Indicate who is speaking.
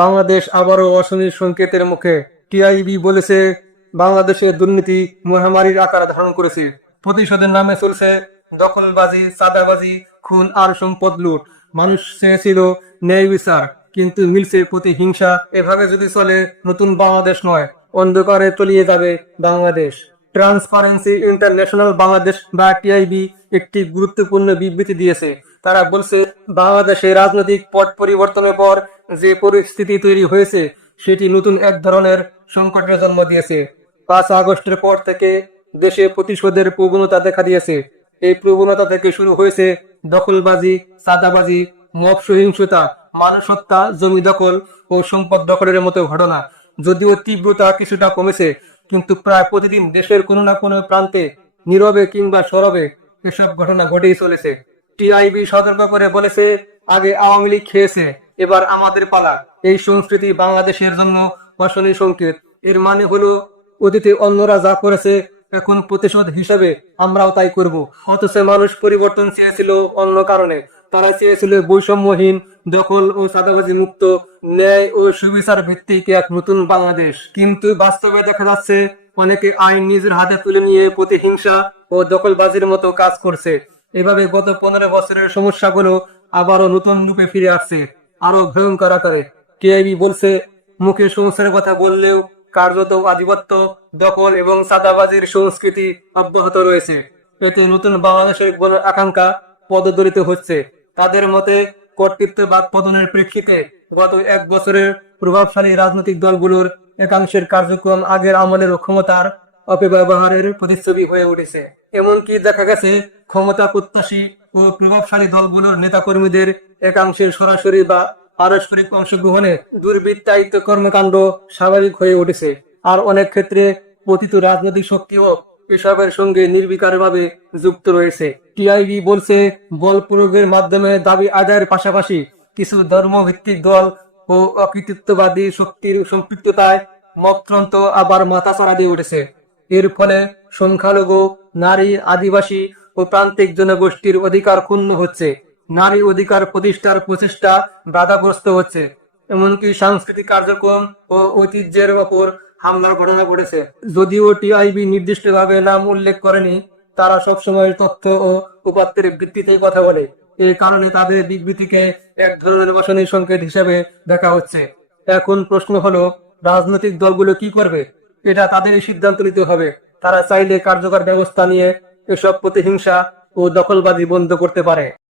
Speaker 1: বাংলাদেশ আবারও অশনির সংকেতের মুখে। টিআইবি বলেছে, বাংলাদেশে দুর্নীতি মহামারীর আকার ধারণ করেছে। প্রতিশোধের নামে চলছে দখলবাজি, চাঁদাবাজি, খুন আর সম্পদ লুট। মানুষ চেয়েছিল ন্যায় বিচার, কিন্তু মিলছে প্রতিহিংসা। এভাবে যদি চলে, নতুন বাংলাদেশ নয়, অন্ধকারে তলিয়ে যাবে বাংলাদেশ। ট্রান্সপারেন্সি ইন্টারন্যাশনাল বাংলাদেশ বা টিআইবি একটি গুরুত্বপূর্ণ বিবৃতি দিয়েছে। তারা বলছে, বাংলাদেশে রাজনৈতিক পট পরিবর্তনের পর যে পরিস্থিতি তৈরি হয়েছে, সেটি নতুন এক ধরনের সংকটের জন্ম দিয়েছে। পাঁচ আগস্টের পর থেকে দেশে প্রতিশোধের প্রবণতা দেখা দিয়েছে। এই প্রবণতা থেকে শুরু হয়েছে দখলবাজি, চাঁদাবাজি মব সহিংসতা মানুষ হত্যা জমি দখল ও সম্পদ দখলের মতো ঘটনা। যদিও তীব্রতা কিছুটা কমেছে, কিন্তু প্রায় প্রতিদিন দেশের কোনো না কোনো প্রান্তে নীরবে কিংবা সরবে এসব ঘটনা ঘটেই চলেছে। টিআইবি সতর্ক করে বলেছে, আগে আওয়ামী লীগ খেয়েছে, এবার আমাদের পালা। এই সংস্কৃতি বাংলাদেশের জন্য অশনি সংকেত। এর মানে হলো, অতীতে অন্যরা যা করেছে, এখন প্রতিশোধ হিসেবে আমরাও তাই করব। অথচ মানুষ পরিবর্তন চেয়েছিল অন্য কারণে। তারা চেয়েছিল বৈষম্যহীন, দখল ও চাঁদাবাজি মুক্ত, ন্যায় ও সুবিচার ভিত্তিক এক নতুন বাংলাদেশ। কিন্তু বাস্তবে দেখা যাচ্ছে, অনেকে আইন নিজের হাতে তুলে নিয়ে প্রতিহিংসা ও দখলবাজির মতো কাজ করছে। এভাবে গত পনেরো বছরের সমস্যাগুলো আবারও নতুন রূপে ফিরে আসছে আরও ভয়ঙ্কর আকারে। টিআইবি বলছে, মুখে সংস্কারের কথা বললেও কার্যত আধিপত্য, দখল এবং চাঁদাবাজির সংস্কৃতি অব্যাহত রয়েছে। এতে নতুন বাংলাদেশের আকাঙ্ক্ষা পদদলিত হচ্ছে। তাদের মতে কর্তৃত্ববাদ পতনের প্রেক্ষিতে গত এক বছরের প্রভাবশালী রাজনৈতিক দলগুলোর একাংশের কার্যক্রম আগের আমলের ক্ষমতার অপব্যবহারের প্রতিচ্ছবি হয়ে উঠেছে। এমনকি দেখা গেছে ক্ষমতা প্রত্যাশী ও প্রভাবশালী দলগুলোর নেতাকর্মীদের একাংশের সরাসরি বা পারস্পরিক অংশগ্রহণে দুর্বৃত্তায়িত কর্মকাণ্ড স্বাভাবিক হয়ে উঠেছে। আর অনেক ক্ষেত্রে পতিত রাজনৈতিক শক্তিও এসবের সঙ্গে নির্বিকারভাবে যুক্ত রয়েছে। টিআইবি বলছে, বল প্রয়োগের মাধ্যমে দাবি আদায়ের পাশাপাশি কিছু ধর্মভিত্তিক দল ও অকৃতিত্ববাদী শক্তির সম্পৃক্ততায় মতন্ত্র আবার মাথাচাড়া দিয়ে উঠেছে। এর ফলে সংখ্যালঘু, নারী, আদিবাসী ও প্রান্তিক জনগোষ্ঠীর অধিকার ক্ষুণ্ণ হচ্ছে। নারী অধিকার প্রতিষ্ঠার প্রচেষ্টা বাধাগ্রস্ত হচ্ছে। এমনকি সাংস্কৃতিক কার্যক্রম ও ঐতিহ্যের ওপর হামলার ঘটনা ঘটেছে। যদিও টিআইবি নির্দিষ্টভাবে নাম উল্লেখ করেনি, তারা সবসময় তথ্য ও উপাত্তের ভিত্তিতেই কথা বলে। এই কারণে তাদের বিবৃতিকে এক ধরনের বাসনী সংকেত হিসেবে দেখা হচ্ছে। এখন প্রশ্ন হলো, রাজনৈতিক দলগুলো কি করবে? এটা তাদের সিদ্ধান্ত নিতে হবে। তারা চাইলে কার্যকর ব্যবস্থা নিয়ে এসব প্রতিহিংসা ও দখলবাদী বন্ধ করতে পারে।